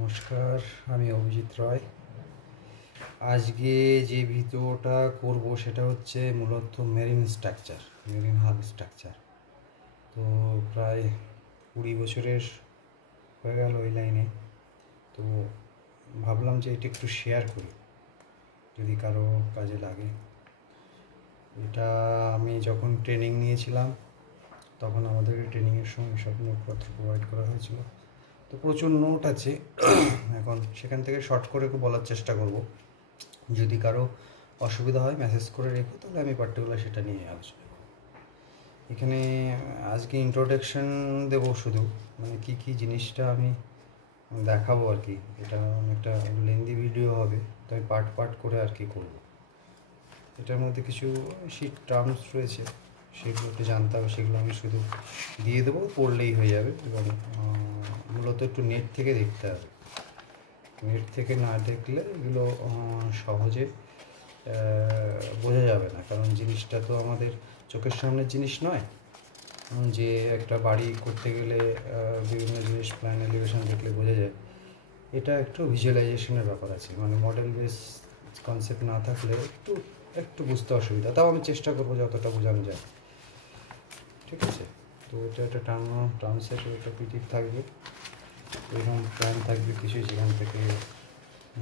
নমস্কার, আমি অভিজিৎ রয়। আজকে যে ভিডিওটা করব সেটা হচ্ছে মূলত মেরিন হাল স্ট্রাকচার। তো প্রায় 20 বছরের হয়ে গেল এই লাইনে। তো ভাবলাম যে এটা একটু শেয়ার করি, যদি কারো কাজে লাগে। এটা আমি যখন ট্রেনিং নিয়েছিলাম তখন আমাদেরকে ট্রেনিংয়ের সময় সব নোটপত্র প্রোভাইড করা হয়েছিল। তো প্রচুর নোট আছে। এখন সেখান থেকে শর্ট করে বলার চেষ্টা করব। যদি কারো অসুবিধা হয় মেসেজ করে রেখো, তাহলে আমি পার্টিকুলার সেটা নিয়ে আলোচনা করব। এখানে আজকে ইন্ট্রোডাকশন দেব শুধু, মানে কী জিনিসটা আমি দেখাবো আর কি। এটা অনেকটা লেন্দি ভিডিও হবে, তো আমি পার্ট করে আর কি করব। এটার মধ্যে কিছু শিট টার্মস রয়েছে, সেগুলো একটু জানতে হবে, সেগুলো আমি শুধু দিয়ে দেবো, পড়লেই হয়ে যাবে। এবং মূলত একটু নেট থেকে দেখতে হবে। নেট থেকে না দেখলে এগুলো সহজে বোঝা যাবে না, কারণ জিনিসটা তো আমাদের চোখের সামনের জিনিস নয়। যে একটা বাড়ি করতে গেলে বিভিন্ন জিনিস প্ল্যান এলিভেশন দেখলে বোঝা যায়। এটা একটু ভিজুয়ালাইজেশনের ব্যাপার আছে, মানে মডেল বেস কনসেপ্ট না থাকলে একটু বুঝতে অসুবিধা। তাও আমি চেষ্টা করবো যতটা বোঝানো যায়, ঠিক আছে? তো এটা একটা টার্মসের একটা পিটিভ থাকবে, এরকম প্ল্যান থাকবে কিছু, যেখান থেকে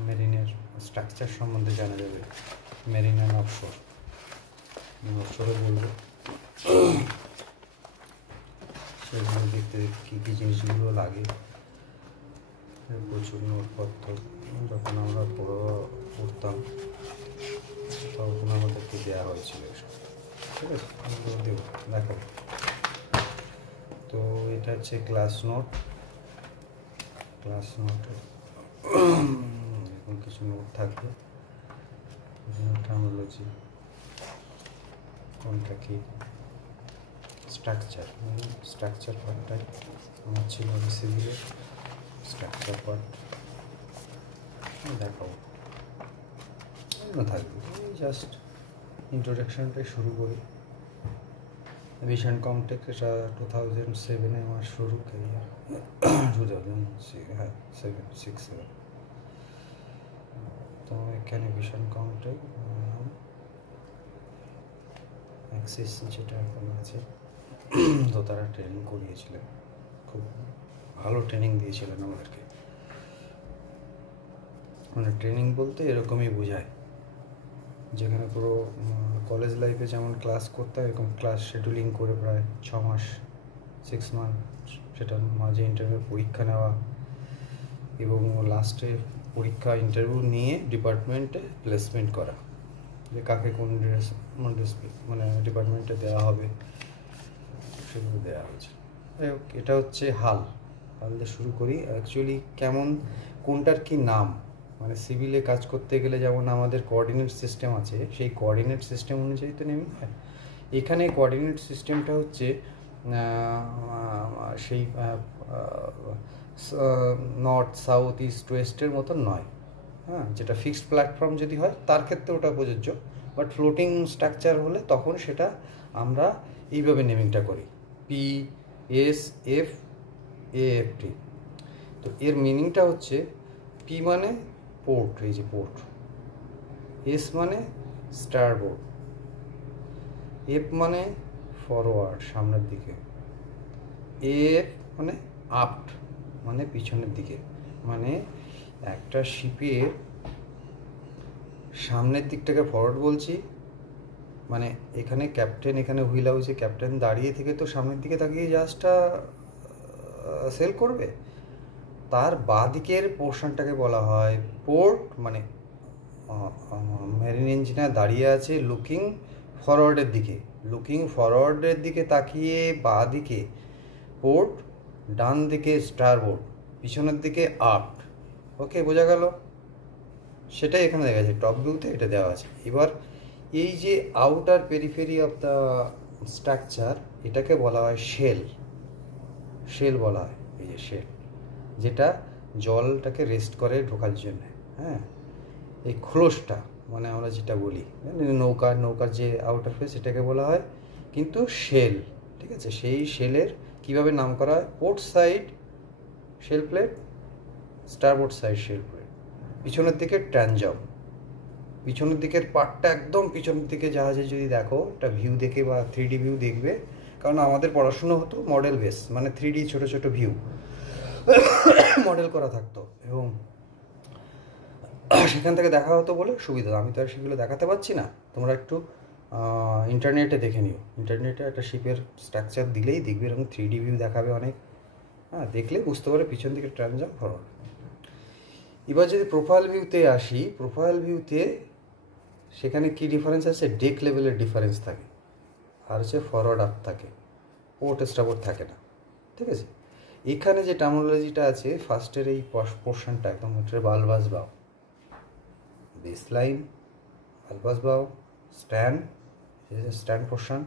মেরিনের স্ট্রাকচার সম্বন্ধে জানা যাবে। মেরিন অ্যান্ড অফশোরে বলবো, সেগুলো দেখতে কী জিনিসগুলো লাগে। প্রচুর নোটপত্র যখন আমরা পড়তাম তখন আমাদেরকে দেওয়া হয়েছিল এসব, ঠিক আছে? আমি দেবো, দেখো। তো এটা হচ্ছে ক্লাস নোটে এখন কিছু নোট থাকবে। টার্মিনোলজি কোনটা কি, স্ট্রাকচার পার্টটাই আমার ছিল সিভিলের স্ট্রাকচার পার্ট। দেখাবো থাকবে, জাস্ট ইন্ট্রোডাকশনটাই শুরু করি। ভিশন কমটেক, এটা 2007 আমার শুরু ক্যারিয়ার। 2006-7। তো এখানে ভিশন কমটেক অ্যাক্সিস যেটা এখন আছে, তো তারা ট্রেনিং করিয়েছিলেন, খুব ভালো ট্রেনিং দিয়েছিলেন আমাদেরকে। মানে ট্রেনিং বলতে এরকমই বোঝায়, যেখানে পুরো কলেজ লাইফে যেমন ক্লাস করতে হয় এরকম ক্লাস শিডিউলিং করে প্রায় 6 মাস 6 মান্থ, সেটার মাঝে ইন্টারভিউ পরীক্ষা নেওয়া, এবং লাস্টে পরীক্ষা ইন্টারভিউ নিয়ে ডিপার্টমেন্টে প্লেসমেন্ট করা, যে কাকে কোন মানে ডিপার্টমেন্টে দেওয়া হবে সেগুলো দেওয়া হয়েছে। যাই হোক, এটা হচ্ছে হাল দিয়ে শুরু করি। অ্যাকচুয়ালি কোনটার কি নাম, মানে সিভিলে কাজ করতে গেলে যেমন আমাদের কোঅর্ডিনেট সিস্টেম আছে, সেই কোঅর্ডিনেট সিস্টেম অনুযায়ী তো নেমে হয়। এখানে কোঅর্ডিনেট সিস্টেমটা হচ্ছে সেই নর্থ সাউথ ইস্ট ওয়েস্টের মতন নয়। হ্যাঁ, যেটা ফিক্সড প্ল্যাটফর্ম যদি হয় তার ক্ষেত্রে ওটা প্রযোজ্য, বাট ফ্লোটিং স্ট্রাকচার হলে তখন সেটা আমরা এইভাবে নেমিংটা করি, PSFAFT। তো এর মিনিংটা হচ্ছে, পি মানে পোর্ট, এই যে পোর্ট, এস মানে স্টারবোর্ড, এফ মানে ফরওয়ার্ড সামনের দিকে, এফ মানে আফট মানে পিছনের দিকে। মানে একটা শিপের সামনের দিকটাকে ফরওয়ার্ড বলছি, মানে এখানে ক্যাপ্টেন, এখানে হুইল হাউসে ক্যাপ্টেন দাঁড়িয়ে থেকে তো সামনের দিকে তাকিয়ে জাহাজটা সেল করবে। তার বাঁ দিকের পোর্শনটাকে বলা হয় পোর্ট, মানে মেরিন ইঞ্জিনিয়ার দাঁড়িয়ে আছে লুকিং ফরওয়ার্ডের দিকে তাকিয়ে বাঁ দিকে পোর্ট, ডান দিকে স্টারবোর্ড, পিছনের দিকে আফট। ওকে, বোঝা গেল? সেটাই এখানে দেখা যাচ্ছে, টপ ভিউতে এটা দেওয়া আছে। এবার এই যে outer periphery of the structure, এটাকে বলা হয় শেল বলা হয়। এই যে শেল, যেটা জলটাকে রেস্ট করে ঢোকার জন্য। হ্যাঁ, এই খোলসটা মানে আমরা যেটা বলি নৌকার যে আউটার ফেস, এটাকে বলা হয় কিন্তু শেল, ঠিক আছে? সেই শেলের কীভাবে নাম করা হয়, port side shell plate, starboard side shell bread, পিছনের দিকে ট্রানজাম, পিছনের দিকের পার্টটা একদম পিছনের দিকে জাহাজে যদি দেখো একটা ভিউ দেখে বা 3D ভিউ দেখবে, কারণ আমাদের পড়াশুনো হতো মডেল বেস, মানে 3D ছোটো ছোটো ভিউ মডেল করা থাকতো এবং সেখান থেকে দেখা হতো বলে সুবিধা। আমি তো আর সেগুলো দেখাতে পারছি না, তোমরা একটু ইন্টারনেটে দেখে নিও। ইন্টারনেটে একটা শিপের স্ট্রাকচার দিলেই দেখবে এরকম 3D ভিউ দেখাবে অনেক, হ্যাঁ, দেখলে বুঝতে পারে পিছন দিকে ট্রানজাম ফরওয়ার্ড। এবার যদি প্রোফাইল ভিউতে আসি, প্রোফাইল ভিউতে সেখানে কী ডিফারেন্স আছে, ডেক লেভেলের ডিফারেন্স থাকে আর হচ্ছে ফরওয়ার্ড আপ থাকে, পোর্ট স্টারবোর্ড থাকে না, ঠিক আছে। এখানে যে টার্মিনোলজিটা আছে ফার্স্টের এই পোর্শনটা একদম হচ্ছে bulbous bow, base line, bulbous bow, stand, stand portion,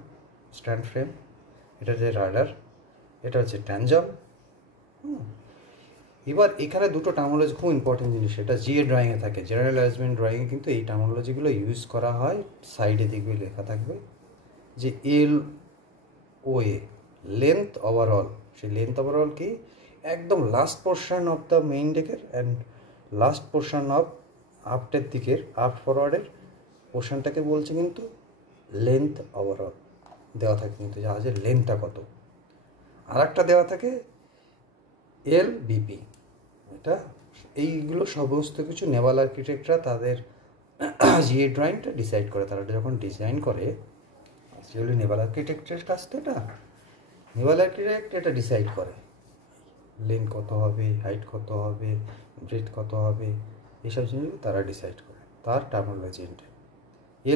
stand frame, এটা হচ্ছে রাডার, এটা হচ্ছে ট্রানজাম। এবার এখানে দুটো টার্মিনোলজি খুব ইম্পর্টেন্ট জিনিস, এটা জিএ ড্রয়িংয়ে থাকে, জেনারেল অ্যারেঞ্জমেন্ট ড্রয়িংয়ে কিন্তু এই টার্মিনোলজিগুলো ইউজ করা হয়। সাইডে দেখবে লেখা থাকবে যে LOA, লেন্থ ওভারঅল। সেই লেন্থ ওভারঅল কি, একদম last portion of the main ডেকের অ্যান্ড লাস্ট পোর্শন অফ আফটের দিকের, আফট ফরওয়ার্ডের পোর্শনটাকে বলছে কিন্তু লেন্থ ওভারঅল দেওয়া থাকে, কিন্তু জাহাজের লেন্থটা কত। আর একটা দেওয়া থাকে LBP। এটা এইগুলো সমস্ত কিছু নেভাল আর্কিটেক্টরা তাদের জিএ ড্রয়িংটা ডিসাইড করে, তারা যখন ডিজাইন করে, যেগুলো নেভাল আর্কিটেক্টের কাছ থেকে, নেভাল আর্কিটেক্ট এটা ডিসাইড করে লেন্থ কত হবে, হাইট কত হবে, ব্রেথ কত হবে, এইসব জিনিসগুলো তারা ডিসাইড করে, তার টার্মিনোলজি এটা।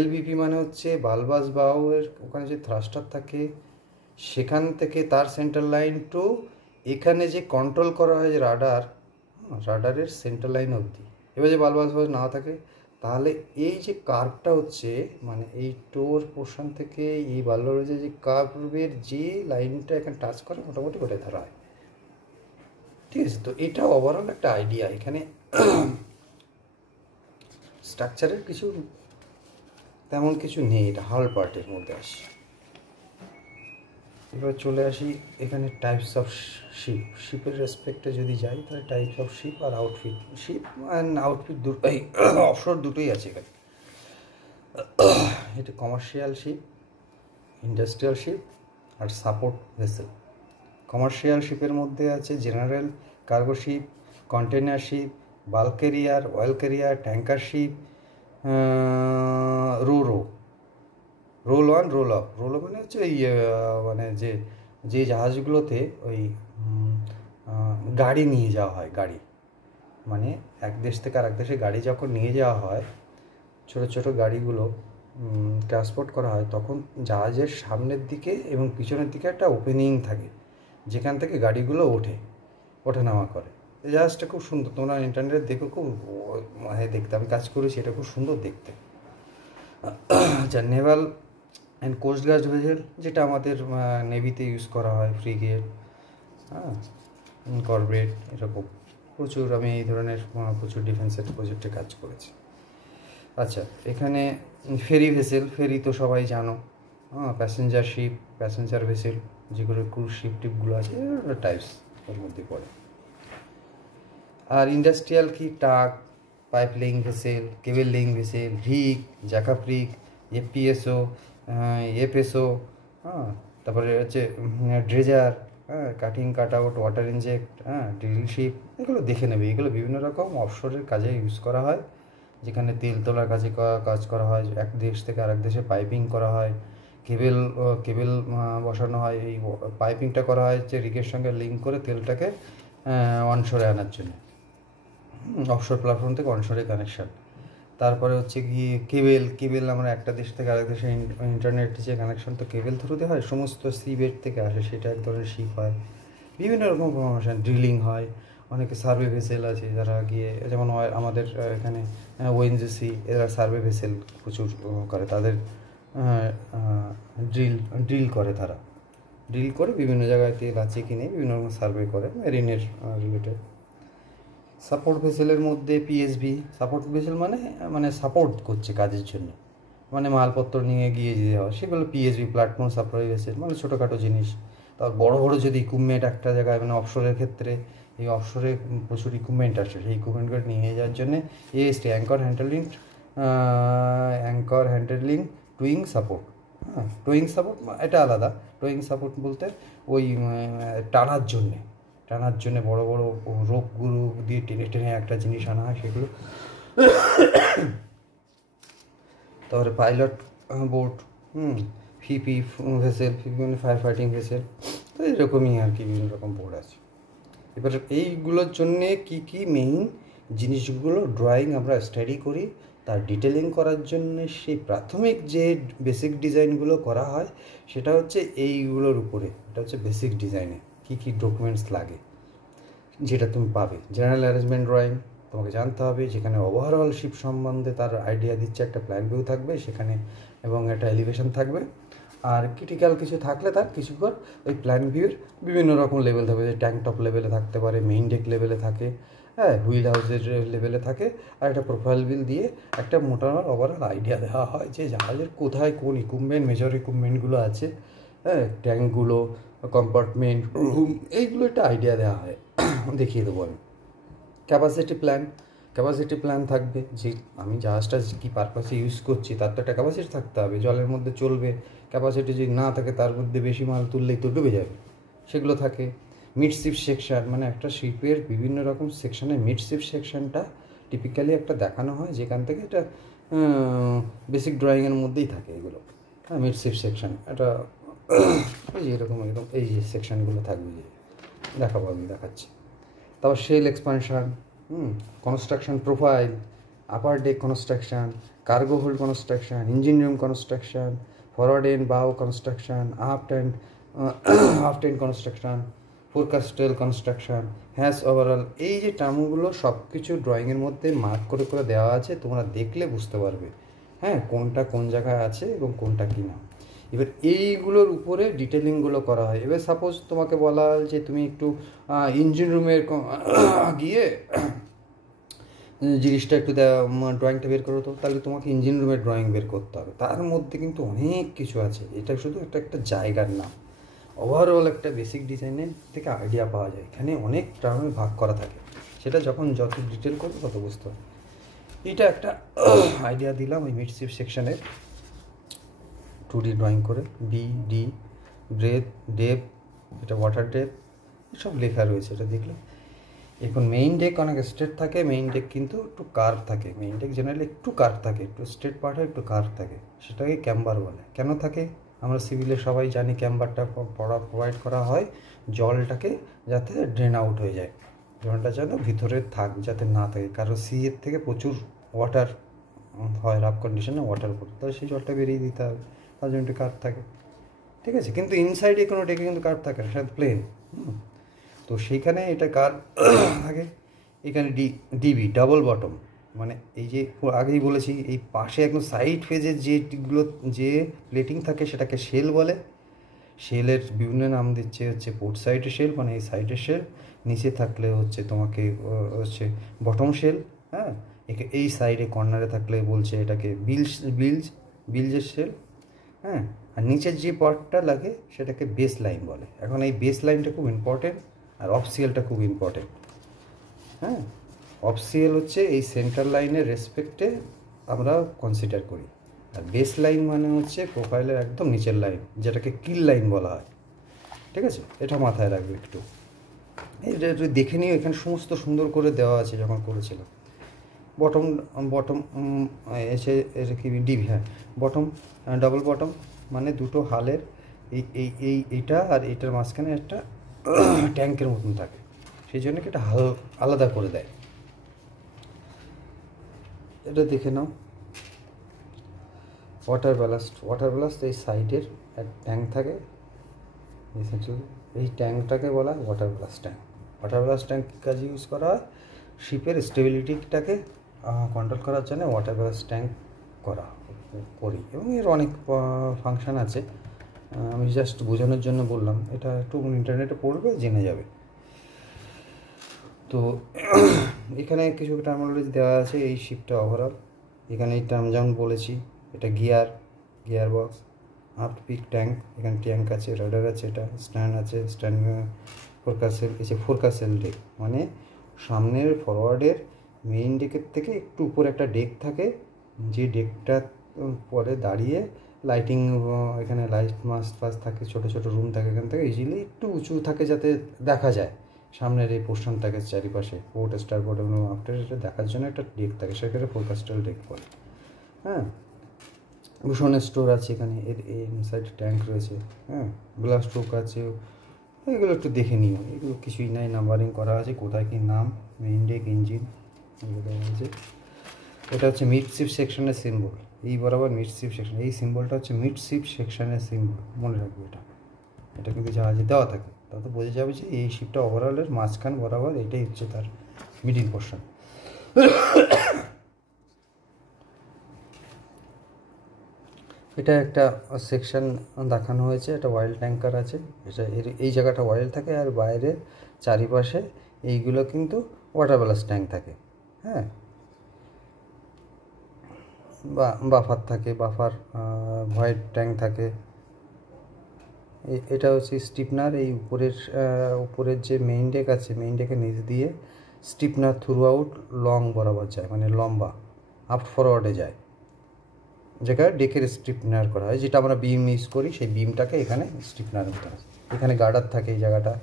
LBP মানে হচ্ছে বালবাস বাউয়ের ওখানে যে থ্রাস্টার থাকে সেখান থেকে তার সেন্টার লাইন টু এখানে যে কন্ট্রোল করা হয় যে রাডার, রাডারের সেন্টার লাইন অবধি। এবার যে বালবাস বাউ না থাকে, তাহলে এই যে কার্ভটা হচ্ছে, মানে এই টোর পোর্শন থেকে এই বালবাসের যে কার্ভের যে লাইনটা এখানে টাচ করে মোটামুটি ওটাই ধরা হয়, ঠিক আছে। তো এটা ওভারঅল একটা আইডিয়া। এখানে স্ট্রাকচারের কিছু তেমন কিছু নেই, এটা হাল পার্টের মধ্যে আসে। এবার চলে আসি এখানে টাইপস অফ শিপ। শিপের রেসপেক্টে যদি যাই তাহলে টাইপস অফ শিপ আর আউটফিট, শিপ অ্যান্ড আউটফিট দুটোই, অফশোর দুটোই আছে এখানে। এটা কমার্শিয়াল শিপ, ইন্ডাস্ট্রিয়াল শিপ আর সাপোর্ট ভেসেল। কমার্শিয়াল শিপের মধ্যে আছে general cargo ship, container ship, bulk carrier, oil carrier, tanker ship, roll 1, roll off. Roll off মানে হচ্ছে ওই মানে যে জাহাজগুলোতে ওই গাড়ি নিয়ে যাওয়া হয়, গাড়ি মানে এক দেশ থেকে আরেক দেশে গাড়ি যখন নিয়ে যাওয়া হয়, ছোটো ছোটো গাড়িগুলো ট্রান্সপোর্ট করা হয়, তখন জাহাজের সামনের দিকে এবং পিছনের দিকে একটা ওপেনিং থাকে যেখান থেকে গাড়িগুলো ওঠানামা করে। এই জাহাজটা খুব সুন্দর, তোমরা ইন্টারনেটে দেখো, খুব মানে দেখতে, আমি কাজ করেছি, এটা খুব সুন্দর দেখতে। আচ্ছা, নেভাল অ্যান্ড কোস্টগার্ড ভেসেল, যেটা আমাদের নেভিতে ইউজ করা হয়, ফ্রিগেট, হ্যাঁ, করভেট, এরকম প্রচুর, আমি এই ধরনের প্রচুর ডিফেন্সের প্রজেক্টে কাজ করেছি। আচ্ছা, এখানে ফেরি ভেসেল, ফেরি তো সবাই জানো, হ্যাঁ, প্যাসেঞ্জার শিপ, প্যাসেঞ্জার ভেসেল, যেগুলো ক্রুজ শিপ টিপগুলো আছে, টাইপস এর মধ্যে পড়ে। আর ইন্ডাস্ট্রিয়াল কি, টাক, পাইপ লেইং ভেসেল, কেবল লেইং ভেসেল, রিগ, জ্যাকআপ রিগ, এফপিএসও, এফএসও, হ্যাঁ, তারপরে হচ্ছে ড্রেজার, হ্যাঁ, cutting cut out, water inject, হ্যাঁ, ড্রিল শিপ, এগুলো দেখে নেবে। এগুলো বিভিন্ন রকম অফশোরের কাজে ইউজ করা হয়, যেখানে তেল তোলার কাজ করা হয়, এক দেশ থেকে আরেক দেশে পাইপিং করা হয়, কেবেল বসানো হয়, এই পাইপিংটা করা হয় যে রিগের সঙ্গে লিঙ্ক করে তেলটাকে অনশোরে আনার জন্য, অফশোর প্ল্যাটফর্ম থেকে অনশোরে কানেকশান। তারপরে হচ্ছে গিয়ে কেবেল আমরা একটা দেশ থেকে আরেক দেশে ইন্টারনেট যে কানেকশন, তো কেবেল থ্রুতে হয়, সমস্ত সিবেড থেকে আসে, সেটা এক ধরনের শিপ হয়। বিভিন্ন রকম প্রমোশন, ড্রিলিং হয়, অনেকে সার্ভে ভেসেল আছে যারা গিয়ে, যেমন আমাদের এখানে ওএনজিসি, এরা সার্ভে ভেসেল প্রচুর করে, তাদের ড্রিল করে, তারা ড্রিল করে বিভিন্ন জায়গায় তেল আছে কিনে বিভিন্ন রকম সার্ভে করে, মেরিনের রিলেটেড। সাপোর্ট ভেসেলের মধ্যে পিএসভি, সাপোর্ট ভেসেল মানে সাপোর্ট করছে কাজের জন্য, মানে মালপত্র নিয়ে গিয়ে যেতে হয়, সেগুলো পিএসভি, প্ল্যাটফর্ম সাপ্লাই ভেসেল, মানে ছোটোখাটো জিনিস। তার বড় বড় যদি ইকুইপমেন্ট একটা জায়গায়, মানে অফশোরের ক্ষেত্রে এই অফশোরে প্রচুর ইকুইপমেন্ট আছে, সেই ইকুইপমেন্টগুলো নিয়ে যাওয়ার জন্যে এএসটি অ্যাঙ্কর হ্যান্ডেলিং টুইং সাপোর্ট। হ্যাঁ, টোয়িং সাপোর্ট এটা আলাদা। টোয়িং সাপোর্ট বলতে ওই টানার জন্যে বড় বড় রোপগুলো দিয়ে টেনে টেনে একটা জিনিস আনা হয়, সেগুলো। তারপরে pilot boat, Phi Phi vessel, Phi Phi মানে ফায়ার ফাইটিং ভেসেল, তো এরকমই আর কি বিভিন্ন রকম বোর্ড আছে। এবার এইগুলোর জন্যে কী কী মেইন জিনিসগুলো ড্রয়িং আমরা স্টাডি করি, তার ডিটেলিং করার জন্য সেই প্রাথমিক যে বেসিক ডিজাইনগুলো করা হয় সেটা হচ্ছে এইগুলোর উপরে। এটা হচ্ছে বেসিক ডিজাইনে কী কী ডকুমেন্টস লাগে, যেটা তুমি পাবে। জেনারেল অ্যারেঞ্জমেন্ট ড্রয়িং তোমাকে জানতে হবে, যেখানে ওভারঅল শিপ সম্বন্ধে তার আইডিয়া দিচ্ছে, একটা প্ল্যান ভিউ থাকবে সেখানে এবং একটা এলিভেশন থাকবে। আর ক্রিটিক্যাল কিছু থাকলে তার কিছু কর ওই প্ল্যান ভিউর বিভিন্ন রকম লেভেল থাকবে, যে ট্যাঙ্ক টপ লেভেলে থাকতে পারে, মেইন ডেক লেভেলে থাকে, হ্যাঁ, হুইল হাউসের লেভেলে থাকে। আর একটা প্রোফাইল বিল দিয়ে একটা মোটামুটি ওভারঅল আইডিয়া দেওয়া হয় যে জাহাজের কোথায় কোন ইকুইপমেন্ট, মেজর ইকুইপমেন্টগুলো আছে, হ্যাঁ, ট্যাঙ্কগুলো, কম্পার্টমেন্ট, রুম, এইগুলো একটা আইডিয়া দেওয়া হয়, দেখিয়ে দেবো আমি। ক্যাপাসিটি প্ল্যান থাকবে, যে আমি জাহাজটা কী পারপাসে ইউজ করছি তার তো একটা ক্যাপাসিটি থাকতে হবে, জলের মধ্যে চলবে, ক্যাপাসিটি যদি না থাকে তার মধ্যে বেশি মাল তুললেই তো ডুবে যাবে, সেগুলো থাকে। মিডশিপ সেকশন, মানে একটা শিপের বিভিন্ন রকম সেকশনে মিডশিপ সেকশনটা টিপিক্যালি একটা দেখানো হয়, যেখান থেকে এটা বেসিক ড্রয়িংয়ের মধ্যেই থাকে এগুলো। হ্যাঁ, মিডশিপ সেকশন এটা এই যে এরকম এই যে সেকশনগুলো থাকবে, যে দেখাবো আমি, দেখাচ্ছি। তারপর shell expansion, construction profile, upper deck construction, cargo hold construction, engine room construction, forward end bow construction, aft end construction, forecastle construction, হ্যাজ ওভারঅল। এই যে টার্মগুলো সব কিছু ড্রয়িংয়ের মধ্যে মার্ক করে করে দেওয়া আছে, তোমরা দেখলে বুঝতে পারবে, হ্যাঁ, কোনটা কোন জায়গায় আছে এবং কোনটা কী না। এবার এইগুলোর উপরে ডিটেলিংগুলো করা হয়। এবার সাপোজ তোমাকে বলা যে তুমি একটু ইঞ্জিন রুমের গিয়ে জিনিসটা একটু ড্রয়িংটা বের করো, তো তাহলে তোমাকে ইঞ্জিন রুমের ড্রয়িং বের করতে হবে। তার মধ্যে কিন্তু অনেক কিছু আছে, এটা শুধু একটা জায়গার নাম। ওভারঅল একটা বেসিক ডিজাইনের থেকে আইডিয়া পাওয়া যায়, এখানে অনেক টার্মে ভাগ করা থাকে, সেটা যখন যত ডিটেল করবে তত বুঝতে হবে। এটা একটা আইডিয়া দিলাম ওই মিডশিপ সেকশনের 2D ড্রয়িং করে, BD, ব্রেথ, ডেপ, এটা ওয়াটার ডেপ, সব লেখা রয়েছে, এটা দেখলে। এখন মেইন ডেক অনেক স্ট্রেট থাকে, মেইন ডেক কিন্তু একটু কার্ভ থাকে, মেইন ডেক জেনারেলি একটু কার্ভ থাকে, একটু স্ট্রেট পার্ট হয়, একটু কার্ভ থাকে, সেটাকে ক্যাম্বার বলে। কেন থাকে আমরা সিভিলে সবাই জানি, ক্যাম্বারটা প্রোভাইড করা হয় জলটাকে যাতে ড্রেন আউট হয়ে যায়, জলটা যেন ভিতরে যাতে না থাকে, কারণ সিয়ের থেকে প্রচুর ওয়াটার হয়, রাফ কন্ডিশনে ওয়াটার পড়ে, তাহলে সেই জলটা বেরিয়ে দিতে হবে, তার জন্য একটু কার্ভ থাকে, ঠিক আছে। কিন্তু ইনসাইডে কোনো ডেকে কিন্তু কার্ভ থাকে না, সেটা প্লেন। তো সেইখানে এটা কার্ভ থাকে। এখানে ডিবি, ডাবল বটম, মানে এই যে আগেই বলেছি, এই পাশে একদম সাইড ফেজের যেগুলো যে প্লেটিং থাকে সেটাকে শেল বলে। শেলের বিভিন্ন নাম দিচ্ছে, হচ্ছে পোর্ট সাইডের শেল, মানে এই সাইডের শেল, নিচে থাকলে হচ্ছে তোমাকে হচ্ছে বটম শেল, হ্যাঁ, এই সাইডে কর্নারে থাকলে বলছে এটাকে বিলজের শেল, হ্যাঁ। আর নিচের যে পার্টটা লাগে সেটাকে বেস লাইন বলে। এখন এই বেস লাইনটা খুব ইম্পর্টেন্ট, আর অফসিয়ালটা খুব ইম্পর্টেন্ট, হ্যাঁ। অফসিয়াল হচ্ছে এই সেন্ট্রাল লাইনের রেসপেক্টে আমরা কনসিডার করি, আর বেস লাইন মানে হচ্ছে প্রোফাইলের একদম নিচের লাইন, যেটাকে কিল লাইন বলা হয়, ঠিক আছে। এটা মাথায় রাখবে একটু, এটা একটু দেখে নিও, এখানে সমস্ত সুন্দর করে দেওয়া আছে যখন করেছিলাম। বটম এসে কি ডিবি, হ্যাঁ, বটম, ডাবল বটম, মানে দুটো হালের এইটা আর এইটার মাঝখানে একটা ট্যাঙ্কের মতন থাকে, সেই জন্য কি এটা হাল আলাদা করে দেয়। এটা দেখে নাও। ওয়াটার ব্যালাস্ট এই সাইডের এক ট্যাঙ্ক থাকে, এই ট্যাঙ্কটাকে বলা হয় ওয়াটার ব্যালাস্ট ট্যাঙ্ক কী কাজে ইউজ করা হয়? শিপের স্টেবিলিটিটাকে কন্ট্রোল করার জন্য ওয়াটার ব্যালাস্ট ট্যাঙ্ক করি, এবং এর অনেক ফাংশান আছে, আমি জাস্ট বোঝানোর জন্য বললাম, এটা একটু ইন্টারনেটে পড়বে, জেনে যাবে। তো এখানে কিছু টার্মিনোলজি দেওয়া আছে এই শিপটা ওভারঅল। এখানে এই টার্ম যেমন বলেছি, এটা gear box, up peak tank, এখানে ট্যাঙ্ক আছে, রাডার আছে, এটা স্ট্যান্ড আছে, ফোরকাসেল, এই যে ফোরকাসেল ডেক মানে সামনের ফরওয়ার্ডের মেইন ডেকের থেকে একটু উপরে একটা ডেক থাকে, যে ডেকটা পরে দাঁড়িয়ে লাইটিং, এখানে লাইট মাস্ট ফাস্ট থাকে, ছোটো ছোটো রুম থাকে, এখান থেকে ইজিলি একটু উঁচু থাকে যাতে দেখা যায় সামনের এই পোর্শনটাকে চারিপাশে পোর্ট, স্টারবোর্ড এবং আফটার, এটা দেখার জন্য একটা ডেক থাকে, সেক্ষেত্রে ফোরকাস্টাল ডেক বলে। হ্যাঁ, ভূষণের স্টোর আছে এখানে, এর ইনসাইড ট্যাঙ্ক রয়েছে, হ্যাঁ, গ্লাস স্ট্রোক আছে, এগুলো একটু দেখে নিও, এগুলো কিছুই নাই, নাম্বারিং করা আছে, কোথায় কী নাম, মেইন ডেক, ইঞ্জিন, এগুলো দেওয়া আছে। এটা হচ্ছে মিড শিপ সেকশনের সিম্বল, এই বরাবর মিড শিপ সেকশন, এই সিম্বলটা হচ্ছে মিড শিপ সেকশনের সিম্বল, মনে রাখবে এটা। এটা কিন্তু জাহাজে দেওয়া থাকে, তাতে বোঝা যাবে যে এই শিপটা ওভারঅলের মাঝখান বরাবর এটাই হচ্ছে তার মিডিল পোর্শন। এটা একটা সেকশন দেখানো হয়েছে, এটা অয়েল ট্যাঙ্কার আছে, এটা এই জায়গাটা অয়েল থাকে, আর বাইরের চারিপাশে এইগুলো কিন্তু ওয়াটার ব্যালান্স ট্যাঙ্ক থাকে। হ্যাঁ, বা বাফার থাকে, বাফার ভয়েড ট্যাঙ্ক থাকে। এটা হচ্ছে স্টিপনার, এই উপরের যে মেইন ডেক আছে, মেইন ডেকের নিচ দিয়ে স্টিপনার থ্রু আউট লং বরাবর যায়, মানে লম্বা আপ ফরওয়ার্ডে যায়, যেটা ডেকের স্টিপনার করা হয়, যেটা আমরা বিম ইউজ করি, সেই বিমটাকে এখানে স্টিপনার করতে হয়। এখানে গার্ডার থাকে এই জায়গাটা,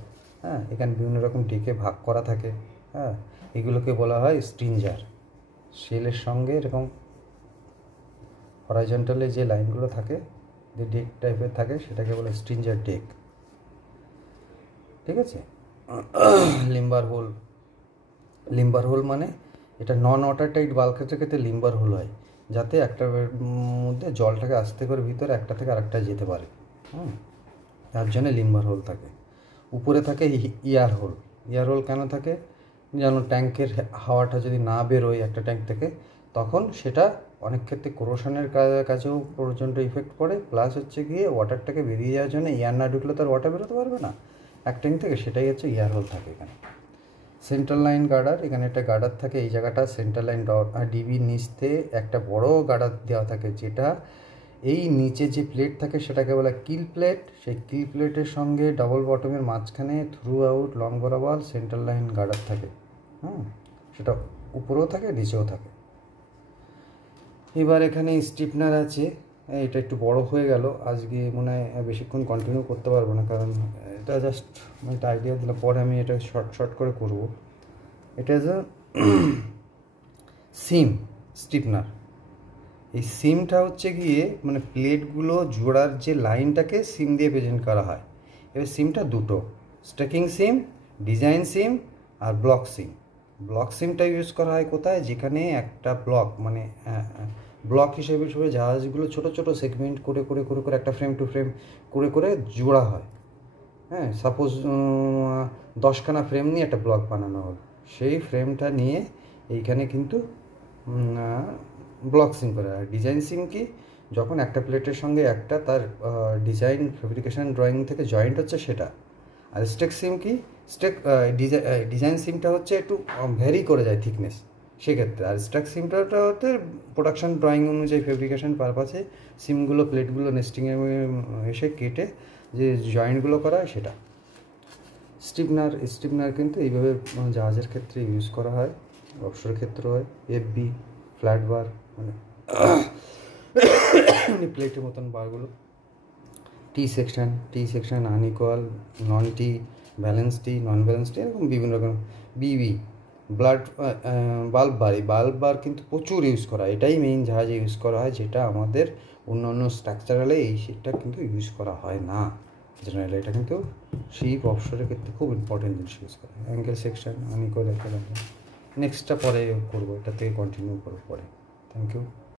হ্যাঁ, এখানে বিভিন্ন রকম ডেকে ভাগ করা থাকে, হ্যাঁ, এগুলোকে বলা হয় স্ট্রিঞ্জার। শেলের সঙ্গে এরকম হরাইজন্টালে যে লাইনগুলো থাকে, যে ডেক টাইপের থাকে, সেটাকে বলে স্ট্রিঞ্জার ডেক। ঠিক আছে। লিম্বার হোল, লিম্বার হোল মানে এটা নন ওয়াটার টাইট বাল্কের ক্ষেত্রে লিম্বার হোল হয়, যাতে একটার মধ্যে জলটাকে আস্তে করে ভিতরে একটা থেকে আরেকটা যেতে পারে, তার জন্য লিম্বার হোল থাকে। উপরে থাকে ইয়ার হোল। ইয়ার হোল কেন থাকে? যেন ট্যাঙ্কের হাওয়াটা যদি না বেরোয় একটা ট্যাঙ্ক থেকে, তখন সেটা অনেক ক্ষেত্রে কোরোশনের কাছেও প্রচণ্ড ইফেক্ট পড়ে, প্লাস হচ্ছে গিয়ে ওয়াটারটাকে বেরিয়ে যাওয়ার জন্য এয়ার না ঢুকলে তো আর ওয়াটার বেরোতে পারবে না এক ট্যাঙ্ক থেকে, সেটাই হচ্ছে ইয়ার হোল থাকে এখানে। সেন্ট্রাল লাইন গার্ডার, এখানে একটা গার্ডার থাকে, এই জায়গাটা সেন্ট্রাল লাইন ডিবির নিচতে একটা বড় গার্ডার দেওয়া থাকে, যেটা এই নিচে যে প্লেট থাকে সেটাকে বলে কিল প্লেট। সেই কিল প্লেটের সঙ্গে ডাবল বটমের মাঝখানে থ্রু আউট লং বরাবর সেন্ট্রাল লাইন গার্ডার থাকে। সেটা উপরেও থাকে, নিচেও থাকে। এবার এখানে স্টিপনার আছে, এটা একটু বড় হয়ে গেল, আজকে মনে হয় বেশিক্ষণ কন্টিনিউ করতে পারবো না, কারণ এটা জাস্ট একটা আইডিয়া দিলাম, পরে আমি এটা শর্ট করে করব। এটা যে সিম স্টিপনার, এই সিমটা হচ্ছে গিয়ে মানে প্লেটগুলো জোড়ার যে লাইনটাকে সিম দিয়ে প্রেজেন্ট করা হয়। এবার সিমটা দুটো, স্টেকিং সিম, ডিজাইন সিম আর ব্লক সিম। ব্লক সিমটা ইউজ করা হয় কোথায়? যেখানে একটা ব্লক মানে ব্লক হিসেবে জাহাজগুলো ছোট ছোট সেগমেন্ট করে করে করে করে একটা ফ্রেম টু ফ্রেম করে করে জোড়া হয়। হ্যাঁ, সাপোজ 10খানা ফ্রেম নিয়ে একটা ব্লক বানানো হলো, সেই ফ্রেমটা নিয়ে এইখানে কিন্তু ব্লক সিম করে। আর ডিজাইন সিম কি? যখন একটা প্লেটের সঙ্গে একটা তার ডিজাইন ফেব্রিকেশন ড্রয়িং থেকে জয়েন্ট হচ্ছে সেটা। আর স্টেক সিম কি? স্টেক ডিজাইন সিমটা হচ্ছে একটু ভ্যারি করে যায় থিকনেস সেক্ষেত্রে, আর স্টেক সিমটা হচ্ছে প্রোডাকশন ড্রয়িং অনুযায়ী ফেব্রিকেশন পারপাসে সিমগুলো প্লেটগুলো নেস্টিংয়ে এসে কেটে যে জয়েন্টগুলো করা হয় সেটা। স্টিপনার কিন্তু এইভাবে জাহাজের ক্ষেত্রে ইউজ করা হয়, অফশোরের ক্ষেত্রে হয়। এফবি, ফ্ল্যাট বার মানে প্লেটের মতন বারগুলো, টি সেকশন, আনইকুয়াল, নন টি, ব্যালেন্স টি, নন ব্যালেন্স টি, এরকম বিভিন্ন রকম। বিবি, বাল্ব বার কিন্তু প্রচুর ইউজ করা হয়, এটাই মেইন জাহাজে ইউজ করা হয়, যেটা আমাদের অন্য স্ট্রাকচারালে এই শিটটা কিন্তু ইউজ করা হয় না জেনারেলি। এটা কিন্তু শিপ অফশোরের ক্ষেত্রে খুব ইম্পর্টেন্ট জিনিস ইউজ করা হয়। অ্যাঙ্গেল সেকশন, আনইকুয়াল, নেক্সটটা পরে করবো, এটা থেকে কন্টিনিউ করবো পরে। Thank you.